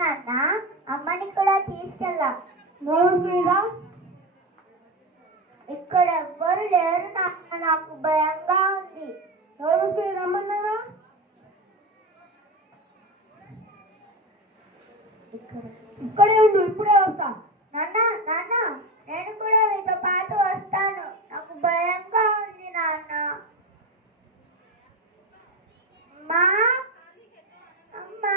నాన్న, అమ్మని కూడా తీసుకెళ్ళా. ఇక్కడ ఎవ్వరు లేరు నాన్న, నాకు భయంగా ఉంది. రమ్మన్నానా? ఇక్కడే ఉండు, ఇప్పుడే వస్తా. నాన్న నాన్న, నేను కూడా మీతో పాటు వస్తాను, నాకు భయంగా ఉంది నాన్న. అమ్మా, అమ్మా,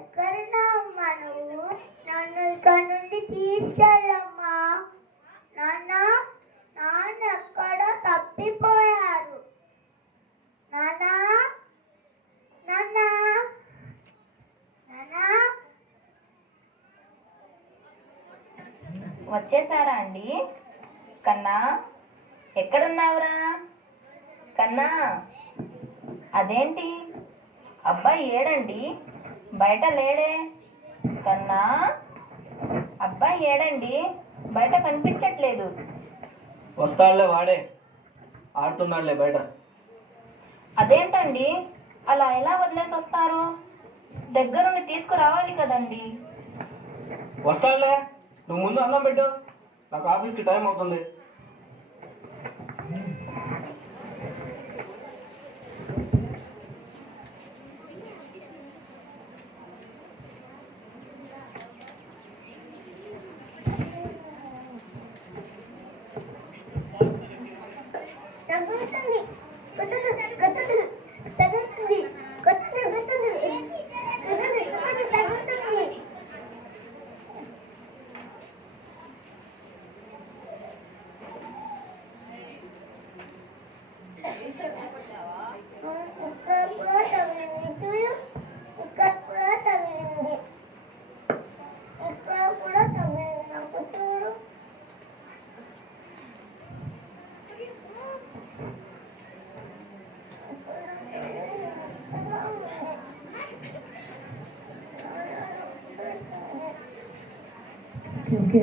ఎక్కడున్నా అమ్మా నువ్వు? నన్ను ఇక్కడ నుండి తీసుకెళ్ళమ్మా. నాన్న, నాన్న ఎక్కడో తప్పిపోయారు. నాన్న, నాన్న, నాన్న. వచ్చేసారా అండి? కన్నా, ఎక్కడున్నావురా? కన్నా, అదేంటి అబ్బాయి ఏడండి? బయట లేడే? కన్నా, అబ్బాయి ఏడండి? బయట కనిపించట్లేదు. వస్తాడులే, వాడే ఆడుతున్నాడులే బయట. అదేంటండి అలా ఎలా వదిలేసి వస్తారు? దగ్గరుండి తీసుకురావాలి కదండి. వస్తాడులే, నువ్వు ముందు అన్నం పెట్టు, నాకు ఆఫీస్కి టైం అవుతుంది. తగ్గుతుంది, కొట్టుతుంది, కొట్టుతుంది, తగ్గుతుంది, కొట్టుతుంది, కొట్టుతుంది, తగ్గుతుంది, తగ్గుతుంది. ఇక్కడ కూడా తగిలింది చూడు, ఇక్కడ కూడా తగిలింది, ఇక్కడ కూడా తగిలింది నాకు చూడు. ఓకే.